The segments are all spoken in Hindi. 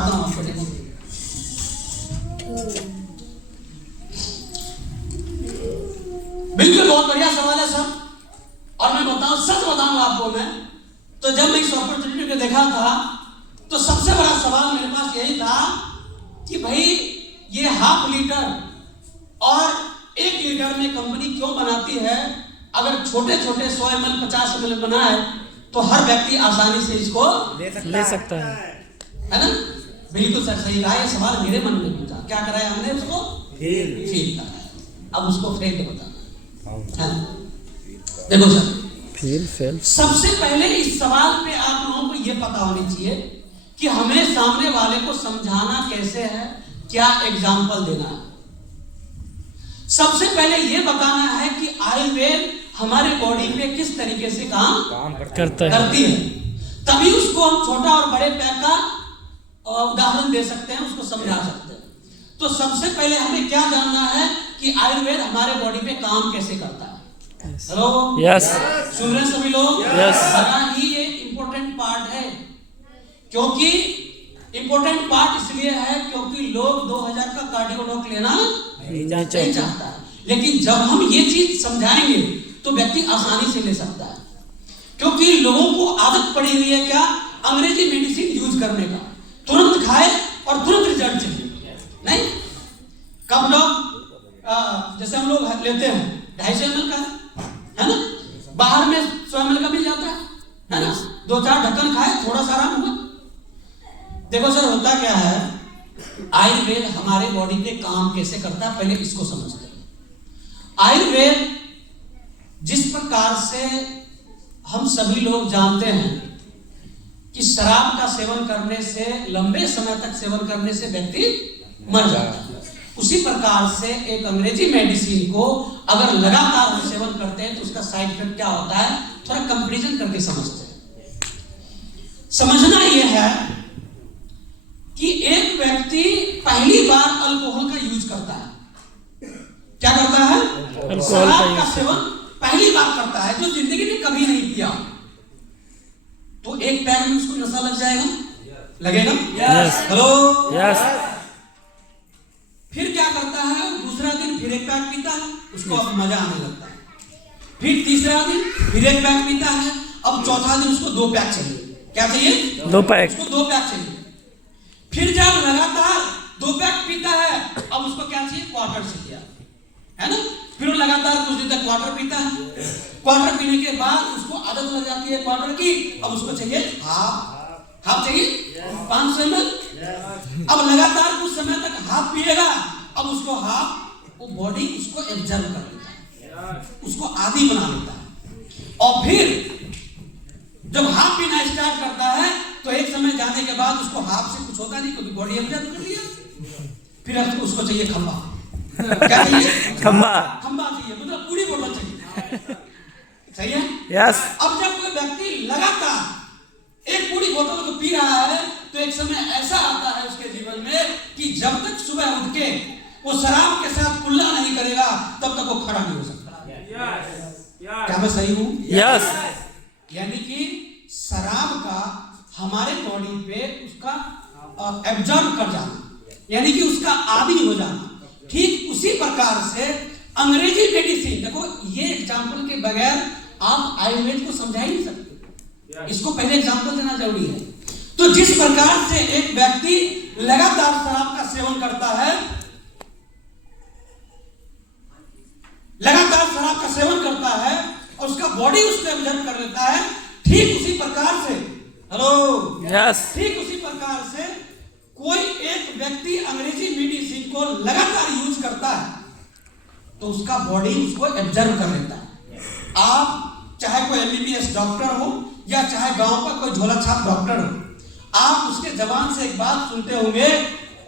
पढ़ाता हूँ आपको। देखो बिल्कुल बहुत बढ़िया सवाल है सर। और मैं बताऊं, सच बताऊंगा आपको मैं, तो जब मैं इस अपॉर्चुनिटी को देखा था तो सबसे बड़ा सवाल मेरे पास यही था कि भाई ये हाफ लीटर और 1 लीटर में कंपनी क्यों बनाती है? अगर छोटे छोटे 100 ml 50 ml बनाए तो हर व्यक्ति आसानी से इसको ले सकता है ना? बिल्कुल सर, सही कहा। ये सवाल मेरे मन में भी था। क्या कराया हमने उसको? फील कराया। अब उसको फेल बताना है। देखो सर, फील फेल। सबसे पहले इस सवाल पे आप लोगों को ये पता होनी चाहिए कि हमें सामने वाले को समझाना कैसे है, क्या एग्जाम्पल देना है। सबसे पहले ये बताना है कि आयुर्वेद हमारे बॉडी पे किस तरीके से काम करती है, तभी उसको हम छोटा और बड़े पैक का उदाहरण दे सकते हैं, उसको समझा सकते हैं। तो सबसे पहले हमें क्या जानना है कि आयुर्वेद हमारे बॉडी पे काम कैसे करता है। हेलो, यस, सुन रहे हैं सभी लोग? यस। बड़ा ही ये इंपॉर्टेंट पार्ट है, क्योंकि इंपॉर्टेंट पार्ट इसलिए है क्योंकि लोग 2000 का कार्डियोलॉग लेना नहीं चाहता है, लेकिन जब हम ये चीज समझाएंगे तो व्यक्ति आसानी से ले सकता है। क्योंकि लोगों को आदत पड़ी हुई है क्या? अंग्रेजी मेडिसिन यूज करने का, तुरंत खाए और तुरंत रिजल्ट चाहिए। नहीं, कब लोग जैसे हम लोग लेते हैं 250 ml का है ना, बाहर में 100 ml का मिल जाता है ना, 2-4 ढक्कन खाए, थोड़ा सा आराम हुआ। देखो सर, होता क्या है, आयुर्वेद हमारे बॉडी पे काम कैसे करता है, पहले इसको समझते हैं। आयुर्वेद जिस प्रकार से हम सभी लोग जानते हैं कि शराब का सेवन करने से, लंबे समय तक सेवन करने से व्यक्ति मर जाता है, उसी प्रकार से एक अंग्रेजी मेडिसिन को अगर लगातार हम सेवन करते हैं तो उसका साइड इफेक्ट क्या होता है, थोड़ा कंपैरिजन करके समझते हैं। समझना यह है कि एक व्यक्ति पहली बार अल्कोहल का यूज करता है, क्या करता है? शराब का सेवन पहली बार करता है, जो जिंदगी में कभी नहीं किया। तो एक पैर में उसको नशा लग जाएगा, लगेगा? यस। Hello, yes. फिर क्या करता है? दूसरा दिन फिर एक पैक पीता है, उसको अब मजा आने लगता है। फिर तीसरा दिन फिर एक पैक पीता है, अब चौथा दिन उसको 2 पैक चाहिए। क्या चाहिए? 2 पैक। उसको 2 पैक चाहिए। फिर जब लगातार 2 पैक पीता है, अब उसको क्या चाहिए? क्वार्टर चाहिए, है ना? फिर वो लगातार कुछ दिन तक क्वार्टर पीता है। क्वार्टर पीने के बाद उसको आदत लग जाती है क्वार्टर की, अब उसको चाहिए हाफ चाहिए 500 ml। अब लगातार कुछ समय तक हाफ पिएगा, अब उसको हाफ, वो बॉडी उसको एब्जॉर्ब कर लेता है, उसको आदी बना लेता है। और फिर जब हाफ पीना स्टार्ट करता है तो एक समय जाने के बाद उसको हाफ से कुछ होता नहीं, क्योंकि बॉडी एब्जॉर्ब कर लिया। फिर अब उसको चाहिए खंबा। क्या चाहिए? खंबा चाहिए, मतलब पूरी बोतल चाहिए। सही है? यस। अब जब कोई व्यक्ति लगातार एक पूरी बोतल को पी रहा है तो एक समय ऐसा आता है उसके जीवन में कि जब तक सुबह उठ के वो शराब के साथ कुल्ला नहीं करेगा तब तक वो खड़ा नहीं हो सकता। क्या मैं सही हूं? यस। यानी कि शराब का हमारे बॉडी पे उसका एब्जॉर्ब कर जाना, यानी कि उसका आदी हो जाना। ठीक उसी प्रकार से अंग्रेजी मेडिसिन, देखो ये एग्जाम्पल के बगैर आप आयुर्वेद को समझा ही नहीं सकते, इसको पहले एग्जाम्पल देना जरूरी है। तो जिस प्रकार से एक व्यक्ति लगातार शराब का सेवन करता है, लगातार शराब का सेवन करता है और उसका बॉडी उसको एब्जॉर्ब कर लेता है, ठीक उसी प्रकार से, हेलो, यस, ठीक उसी प्रकार से कोई एक व्यक्ति अंग्रेजी मेडिसिन को लगातार यूज करता है तो उसका बॉडी उसको एब्जॉर्ब कर लेता है। आप चाहे कोई एमबीबीएस डॉक्टर हो या चाहे गांव का कोई झोला छाप डॉक्टर हो, आप उसके जबान से एक बात सुनते होंगे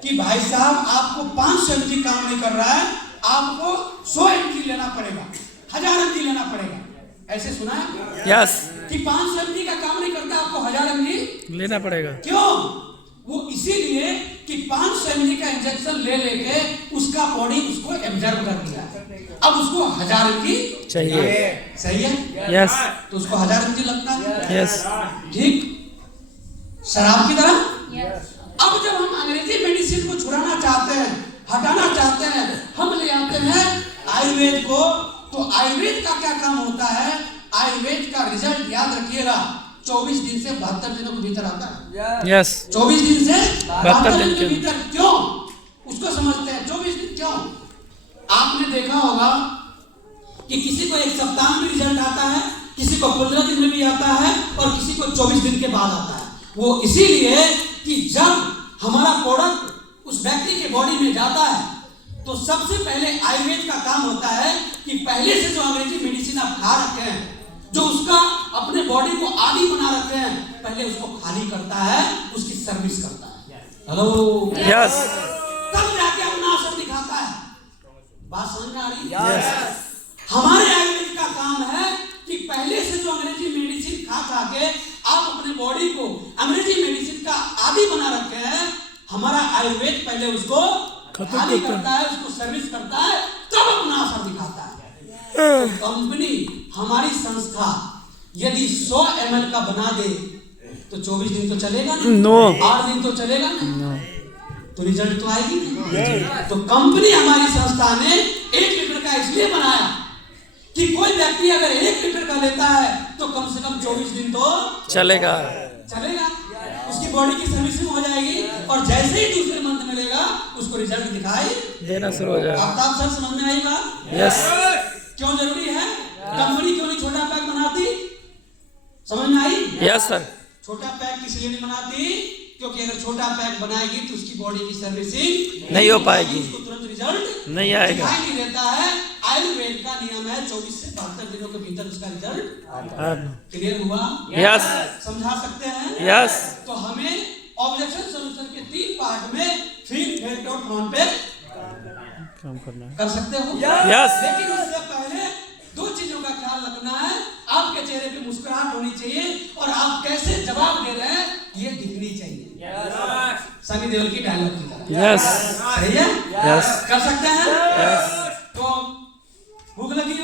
कि भाई साहब आपको 500 mg काम नहीं कर रहा है, आपको 100 mg लेना पड़ेगा, 1000 mg लेना पड़ेगा। ऐसे सुना है? यस। कि 500 mg का काम नहीं करता, आपको 1000 mg लेना पड़ेगा। क्यों? वो इसीलिए कि 500 mg का इंजेक्शन ले लेके उसका बॉडी उसको एब्जॉर्ब कर लिया, अब उसको 1000 mg चाहिए। सही है? यस। तो उसको 1000 mg लगता है। यस। ठीक शराब की तरह। अब अब जब हम अंग्रेजी मेडिसिन को छुड़ाना चाहते हैं, हटाना चाहते हैं, हम ले आते हैं आयुर्वेद को। तो आयुर्वेद का क्या काम होता है? आयुर्वेद का रिजल्ट याद रखिएगा, 24 दिन से 72 दिनों के भीतर आता है। यस 24 दिन से 72 दिन के दिन। भीतर। क्यों उसको समझते हैं 24 दिन क्यों? आपने देखा होगा कि किसी को एक सप्ताह में रिजल्ट आता है, किसी को 15 दिन में भी आता है और किसी को 24 दिन के बाद आता है। वो इसीलिए कि जब हमारा प्रोडक्ट उस व्यक्ति के बॉडी में जाता है तो सबसे पहले आयुर्वेद का काम होता है कि पहले से जो अंग्रेजी मेडिसिन आप खा रखे हैं, जो उसका अपने बॉडी को आदी बना रखे हैं, पहले उसको खाली करता है, उसकी सर्विस करता है। हेलो यस तब जाके अपना असर दिखाता है। बात समझ में आ रही है? हमारे आयुर्वेद का काम है कि पहले से जो अंग्रेजी मेडिसिन खा के आप अपने बॉडी को अंग्रेजी मेडिसिन का आदी बना रखे हैं, हमारा आयुर्वेद पहले उसको खाली करता है, उसको सर्विस करता है, तब अपना असर दिखाता है। तो कंपनी, हमारी संस्था यदि 100 ml का बना दे तो 24 दिन तो चलेगा ना, नो 8 दिन तो चलेगा ना, तो रिजल्ट तो आएगी ना। तो कंपनी, हमारी संस्था ने 1 लीटर का इसलिए बनाया कि कोई व्यक्ति अगर 1 लीटर का लेता है तो कम से कम 24 दिन तो चलेगा। उसकी बॉडी की सर्विसिंग हो जाएगी और जैसे ही दूसरे मंथ मिलेगा उसको रिजल्ट दिखाई देना शुरू हो जाएगा। आप सर समझ में आई बात? यस क्यों जरूरी है? कंपनी क्यों नहीं छोटा पैक बनाती? समझ में आई? Yes sir. छोटा पैक किस लिए नहीं बनाती? क्योंकि अगर छोटा पैक बनाएगी तो उसकी बॉडी की सर्विसिंग नहीं हो पाएगी, उसको तुरंत रिजल्ट नहीं आएगा। दिखाई नहीं देता है। आयुर्वेद का नियम है 24 से 72 दिनों के भीतर उसका रिजल्ट। क्लियर हुआ? यस समझा सकते हैं? यस तो हमें ऑब्जेक्शन सॉल्यूशन के 3 पार्ट में फील, फेक्ट और कॉन्टेक्ट काम करना है। कर सकते हो। यस लेकिन उससे पहले 2 चीजों का ख्याल रखना है। आपके चेहरे पे मुस्कुराहट होनी चाहिए और आप कैसे जवाब दे रहे हैं ये दिखनी चाहिए। सनी देओल की डायलॉग की तरह। यस सही है? यस कर सकते हैं? यस तो भूख लगी